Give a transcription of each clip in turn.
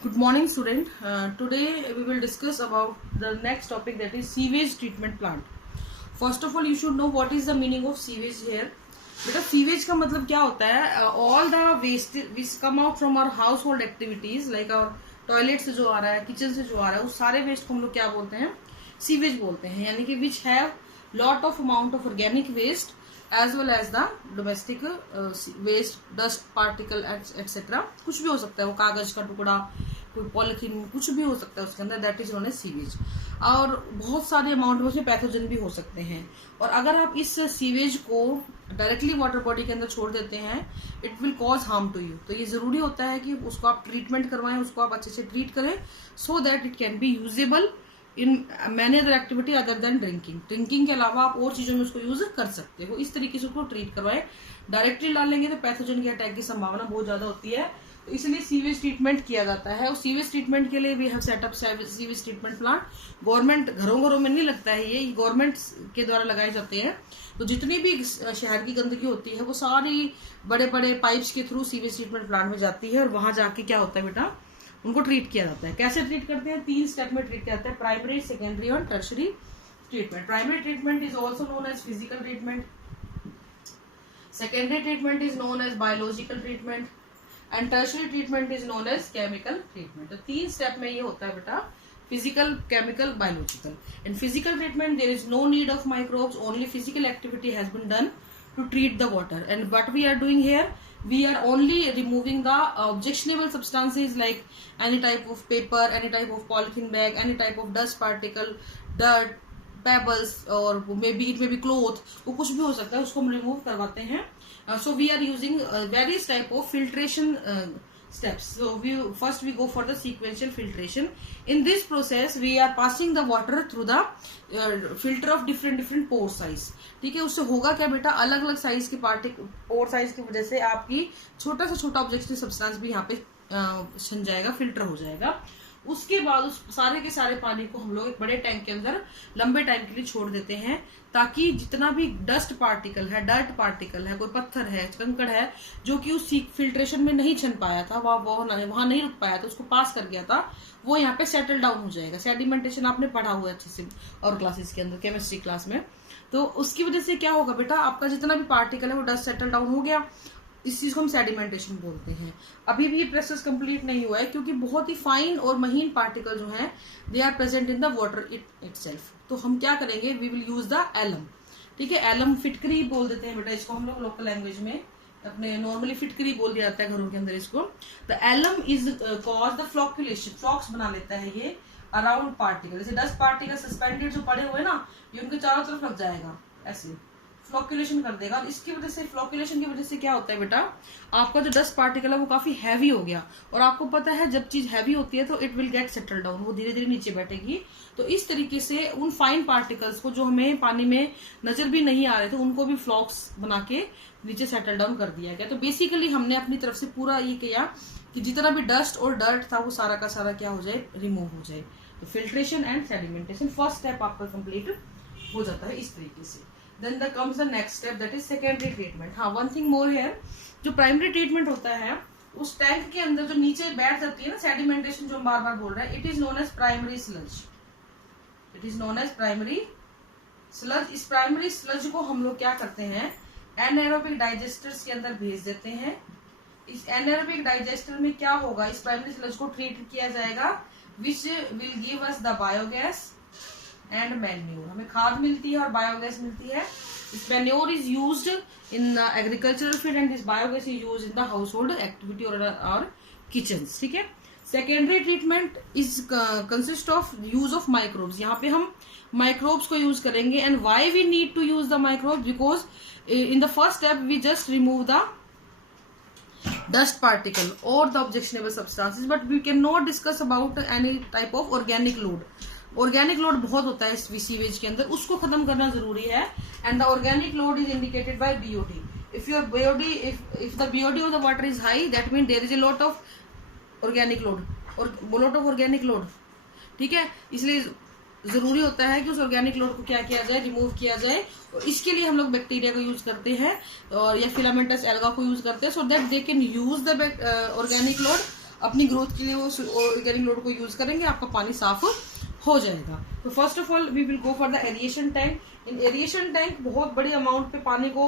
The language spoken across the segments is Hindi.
Good morning, student. Today we will discuss about the next topic, that is sewage treatment plant. First of all, you should know what is the meaning of sewage here. बेटा सीवेज का मतलब क्या होता है? All the waste which come out from our household activities, like our toilet से जो आ रहा है, किचन से जो आ रहा है, उस सारे वेस्ट को हम लोग क्या बोलते हैं? सीवेज बोलते हैं. यानी कि which have lot of amount of organic waste as well as the domestic waste, dust particle etcetera. कुछ भी हो सकता है, वो कागज का टुकड़ा, कोई पॉलिथीन, कुछ भी हो सकता है उसके अंदर. That is known as sewage. और बहुत सारे अमाउंट में उसमें पैथोजन भी हो सकते हैं. और अगर आप इस सीवेज को डायरेक्टली वाटर बॉडी के अंदर छोड़ देते हैं, it will cause harm to you. तो ये जरूरी होता है कि उसको आप ट्रीटमेंट करवाएं, उसको आप अच्छे से ट्रीट करें, so that it can B usable in many other activity other than drinking. Drinking के अलावा आप और चीजों में उसको यूज कर सकते हो. इस तरीके से उसको ट्रीट करवाएं. डायरेक्टली डालेंगे तो पैथोजन के अटैक की संभावना बहुत ज्यादा होती है, तो इसलिए सीवेज ट्रीटमेंट किया जाता है. और सीवेज ट्रीटमेंट के लिए we have set up sewage treatment plant. Government घरों घरों में नहीं लगता है, ये गवर्नमेंट के द्वारा लगाए जाते हैं. तो जितनी भी शहर की गंदगी होती है वो सारी बड़े बड़े पाइप्स के थ्रू सीवेज ट्रीटमेंट प्लांट में जाती है, और वहां जाके क्या होता है बेटा, उनको ट्रीट किया जाता है. कैसे ट्रीट करते हैं? 3 स्टेप में ट्रीट किया जाता है: प्राइमरी, सेकेंडरी और tertiary treatment. Primary treatment is also known as physical treatment. Secondary treatment is known as biological treatment, and tertiary treatment is known as chemical treatment. तो 3 स्टेप में ये होता है बेटा: physical, chemical, biological. In physical treatment there is no need of microbes, only physical activity has been done to treat the water. And what we are doing here, we are only removing the objectionable substances like any type of paper, any type of polythene bag, any type of dust particle, dirt, pebbles, or maybe it may be cloth. वो कुछ भी हो सकता है, उसको हम remove करवाते हैं. So we are using various type of filtration steps. So first we go for the sequential filtration. In this process we are passing the water through the filter of different pore size. ठीक है, उससे होगा क्या बेटा, अलग अलग साइज के पोर साइज की वजह से आपकी छोटा से छोटा ऑब्जेक्टिव सब्सटेंस भी यहाँ पे छन जाएगा, फिल्टर हो जाएगा. उसके बाद उस सारे के सारे पानी को हम लोग एक बड़े टैंक के अंदर लंबे टाइम के लिए छोड़ देते हैं, ताकि जितना भी डस्ट पार्टिकल है, डर्ट पार्टिकल है, कोई पत्थर है, कंकड़ है, जो कि उस फिल्ट्रेशन में नहीं छन पाया था, वहां नहीं रुक पाया था, उसको पास कर गया था, वो यहाँ पे सेटल डाउन हो जाएगा. सेडिमेंटेशन आपने पढ़ा हुआ है अच्छे से और क्लासेस के अंदर, केमिस्ट्री क्लास में. तो उसकी वजह से क्या होगा बेटा, आपका जितना भी पार्टिकल है वो डस्ट सेटल डाउन हो गया. इस चीज को हम सेडिमेंटेशन बोलते हैं. अभी भी ये प्रोसेस कंप्लीट नहीं हुआ है, क्योंकि बहुत ही फाइन और महीन पार्टिकल जो हैं they are present in the water itself. तो हम क्या करेंगे, we will use the alum. ठीक है, एलम फिटकरी बोल देते हैं बेटा इसको हम लोग लोकल लैंग्वेज में. अपने नॉर्मली फिटकरी बोल दिया जाता है घरों के अंदर इसको. The alum is cause the flocculation. Flocs बना लेता है ये अराउंड पार्टिकल. जैसे 10 पार्टिकल सस्पेंडेड जो पड़े हुए ना, ये उनके चारों तरफ लग जाएगा, ऐसे फ्लॉक्यूलेशन कर देगा. और इसकी वजह से, फ्लॉक्यूलेशन की वजह से क्या होता है बेटा, आपका जो डस्ट पार्टिकल है वो काफी हैवी हो गया. और आपको पता है जब चीज हैवी होती है तो it will get settle down, वो धीरे धीरे नीचे बैठेगी. तो इस तरीके से उन फाइन पार्टिकल्स को जो हमें पानी में नजर भी नहीं आ रहे थे, उनको भी फ्लॉक्स बना के नीचे सेटल डाउन कर दिया गया. तो बेसिकली हमने अपनी तरफ से पूरा ये किया कि जितना भी डस्ट और डर्ट था वो सारा का सारा क्या हो जाए, रिमूव हो जाए. तो filtration and sedimentation first step आपका कंप्लीट हो जाता है इस तरीके से. Then there comes the next step, that is secondary treatment. हाँ, one thing more here, जो प्राइमरी ट्रीटमेंट होता है उस टैंक के अंदर जो नीचे बैठ जाती है ना सेडिमेंटेशन, जो हम बार बार बोल रहे हैं, it is known as primary sludge. It is known as primary sludge. इस प्राइमरी स्लज को हम लोग क्या करते हैं, एनाएरोबिक डाइजेस्टर्स के अंदर भेज देते हैं. इस एनाएरोबिक डाइजेस्टर में क्या होगा, इस प्राइमरी स्लज को ट्रीट किया जाएगा, which will give us the biogas and manure. हमें खाद मिलती है और बायोगैस मिलती है. This manure is used in agricultural field and this biogas is used in the household activity और किचन्स. ठीक है. Secondary treatment is consist of use of microbes. यहाँ पे हम माइक्रोब्स को यूज करेंगे. And why we need to use the microbes, because in the first step we just remove the dust particle or the objectionable substances, but we cannot discuss about any type of organic load. Organic load बहुत होता है इस सीवेज के अंदर, उसको खत्म करना जरूरी है. And the organic load is indicated by BOD. If your BOD, if the BOD of the water is high, that mean there is a lot of organic load, और लॉट ऑफ ऑर्गेनिक लोड. ठीक है, इसलिए जरूरी होता है कि उस ऑर्गेनिक लोड को क्या किया जाए, रिमूव किया जाए. और इसके लिए हम लोग बैक्टीरिया को यूज करते हैं, और या फिलामेंटस एल्गा को यूज करते हैं, so that they can use the organic load अपनी ग्रोथ के लिए वो ऑर्गेनिक लोड को यूज करेंगे, आपका पानी साफ हो जाएगा। तो first of all we will go for the aeration tank. In aeration tank बहुत बड़ी अमाउंट पे पानी को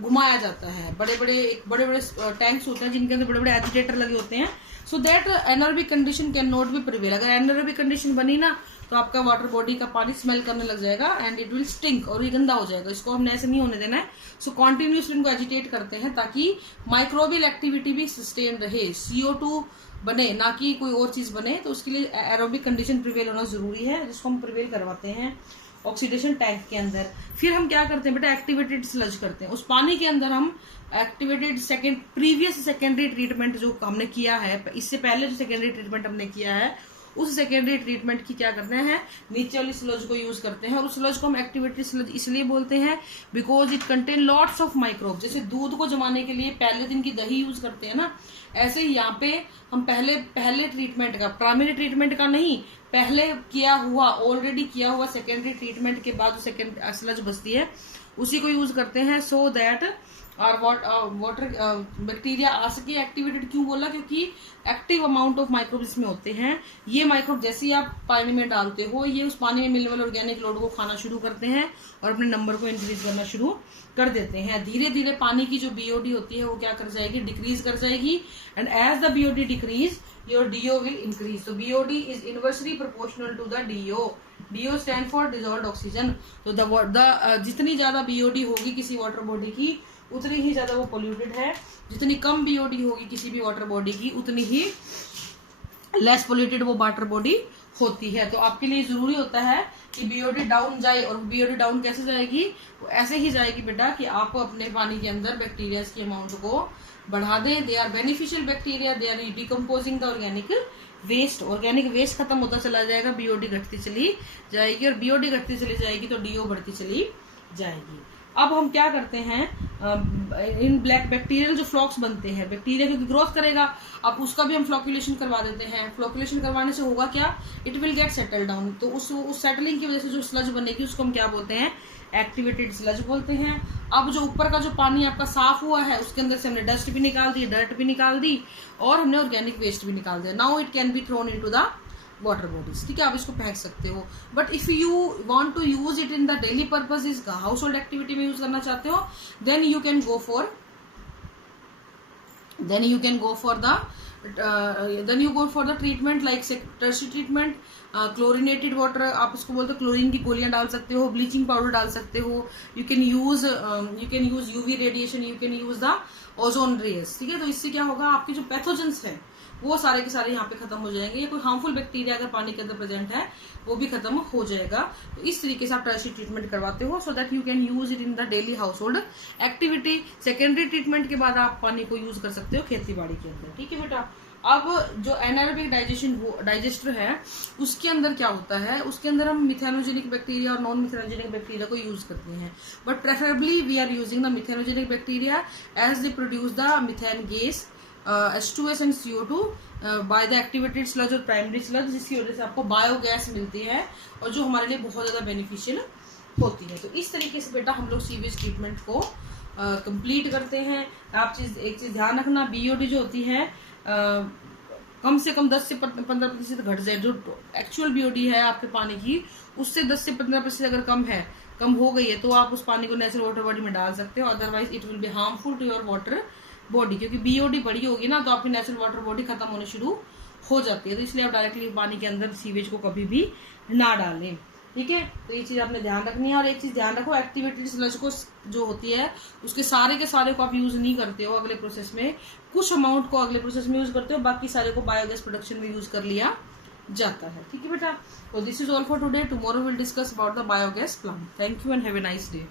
घुमाया जाता है। बड़े बड़े टैंक्स होते हैं जिनके अंदर बड़े बड़े एजिटेटर लगे होते हैं, so that anaerobic condition can not be prevail. अगर एनारोबिक कंडीशन बनी ना तो आपका वाटर बॉडी का पानी स्मेल करने लग जाएगा एंड इट विल स्टिंक, और ये गंदा हो जाएगा। इसको हमने ऐसे नहीं होने देना है। सो कॉन्टिन्यूसली इनको एजिटेट करते हैं ताकि माइक्रोबियल एक्टिविटी भी सस्टेन रहे, CO2 बने, ना कि कोई और चीज बने। तो उसके लिए एरोबिक कंडीशन प्रिवेल होना जरूरी है, जिसको हम प्रिवेल करवाते हैं ऑक्सीडेशन टैंक के अंदर। फिर हम क्या करते हैं बेटा, एक्टिवेटेड स्लज करते हैं। उस पानी के अंदर हम एक्टिवेटेड प्रीवियस सेकेंडरी ट्रीटमेंट जो हमने किया है, इससे पहले जो सेकेंडरी ट्रीटमेंट हमने किया है, उस सेकेंडरी ट्रीटमेंट की क्या करते हैं, नीचे वाली स्लज को यूज करते हैं। और उस स्लज को हम एक्टिवेटेड स्लज इसलिए बोलते हैं because it contain lots of microbe. जैसे दूध को जमाने के लिए पहले दिन की दही यूज करते हैं ना, ऐसे ही यहाँ पे हम पहले ट्रीटमेंट का, प्राइमरी ट्रीटमेंट का नहीं, पहले किया हुआ, ऑलरेडी किया हुआ सेकेंडरी ट्रीटमेंट के बाद जो सेकेंड स्लज बचती है उसी को यूज करते हैं, सो दैट और वाटर बैक्टीरिया आ सके। एक्टिवेटेड क्यों बोला, क्योंकि एक्टिव अमाउंट ऑफ माइक्रोब इसमें होते हैं। ये माइक्रोब जैसे ही आप पानी में डालते हो, ये उस पानी में मिलने वाले ऑर्गेनिक लोड को खाना शुरू करते हैं और अपने नंबर को इंक्रीज करना शुरू कर देते हैं। धीरे धीरे पानी की जो BOD होती है वो क्या कर जाएगी, डिक्रीज कर जाएगी। And as the BOD decrease your DO will increase. तो BOD is inversely proportional to the DO। DO stand for dissolved oxygen. तो जितनी ज्यादा BOD होगी किसी वाटर बॉडी की, उतनी ही ज्यादा वो पोल्यूटेड है। जितनी कम BOD होगी किसी भी वाटर बॉडी की, उतनी ही लेस पोल्यूटेड वो वाटर बॉडी होती है। तो आपके लिए जरूरी होता है कि BOD डाउन जाए। और BOD डाउन कैसे जाएगी, वो ऐसे ही जाएगी बेटा कि आप अपने पानी के अंदर बैक्टीरिया की अमाउंट को बढ़ा दें। They are beneficial bacteria, they are decomposing the organic waste. Organic waste खत्म होता चला जाएगा, BOD घटती चली जाएगी, और BOD घटती चली जाएगी तो DO बढ़ती चली जाएगी। अब हम क्या करते हैं, इन ब्लैक बैक्टीरियल जो फ्लॉक्स बनते हैं, बैक्टीरिया क्योंकि ग्रोथ करेगा, अब उसका भी हम फ्लॉकुलेशन करवा देते हैं। फ्लॉकुलेशन करवाने से होगा क्या, it will get settle down. तो उस सेटलिंग की वजह से जो स्लज बनेगी उसको हम क्या बोलते हैं, एक्टिवेटेड स्लज बोलते हैं। अब जो ऊपर का जो पानी आपका साफ हुआ है, उसके अंदर से हमने डस्ट भी निकाल दी, डर्ट भी निकाल दी, और हमने ऑर्गेनिक वेस्ट भी निकाल दिया। Now it can be thrown into the water bodies. ठीक है, आप इसको फेंक सकते हो। But if you want to use it in the daily purpose, इस हाउस होल्ड एक्टिविटी में यूज करना चाहते हो, then you can go for the treatment like tertiary treatment, chlorinated water, आप इसको बोलते हो, क्लोरीन की गोलियां डाल सकते हो, ब्लीचिंग पाउडर डाल सकते हो। You can use UV radiation, you can use the ozone rays. ठीक है, तो इससे क्या होगा, आपके जो पैथोजेंस है वो सारे के सारे यहाँ पे खत्म हो जाएंगे। या कोई हार्मफुल बैक्टीरिया अगर पानी के अंदर प्रेजेंट है वो भी खत्म हो जाएगा। तो इस तरीके से आप टर्शियरी ट्रीटमेंट करवाते हो, so that you can use it in the daily house hold activity. Secondary treatment के बाद आप पानी को यूज कर सकते हो खेती बाड़ी के अंदर। ठीक है बेटा, अब जो एनारोबिक डाइजेस्टर है उसके अंदर क्या होता है, उसके अंदर हम मिथेनोजेनिक बैक्टीरिया और नॉन मिथेनोजेनिक बैक्टीरिया को यूज करते हैं। But preferably we are using the methanogenic bacteria as they produce the methane gas, H2S and CO2 by the activated sludge और प्राइमरी स्लज, जिसकी वजह से आपको बायोगैस मिलती है और जो हमारे लिए बहुत ज्यादा बेनिफिशियल होती है। तो इस तरीके से बेटा हम लोग सीवेज ट्रीटमेंट को कंप्लीट करते हैं। आप एक चीज ध्यान रखना, BOD जो होती है कम से कम 10 से 15% घट जाए। जो एक्चुअल BOD है आपके पानी की, उससे 10 से 15% अगर कम हो गई है तो आप उस पानी को नेचुरल वाटर बॉडी में डाल सकते हो। Otherwise it will be harmful to your water body, क्योंकि BOD बड़ी होगी ना तो आपकी नेचुरल वाटर बॉडी खत्म होने शुरू हो जाती है। तो इसलिए आप डायरेक्टली पानी के अंदर सीवेज को कभी भी ना डालें। ठीक है, तो ये चीज आपने ध्यान रखनी है। और एक चीज ध्यान रखो, एक्टिवेटेड स्लज को जो होती है उसके सारे के सारे को आप यूज नहीं करते हो अगले प्रोसेस में, कुछ अमाउंट को अगले प्रोसेस में यूज करते हो, बाकी सारे को बायोगैस प्रोडक्शन में यूज कर लिया जाता है। ठीक है बेटा, तो this is all for today. Tomorrow will discuss about the biogas plant. Thank you and have a nice day.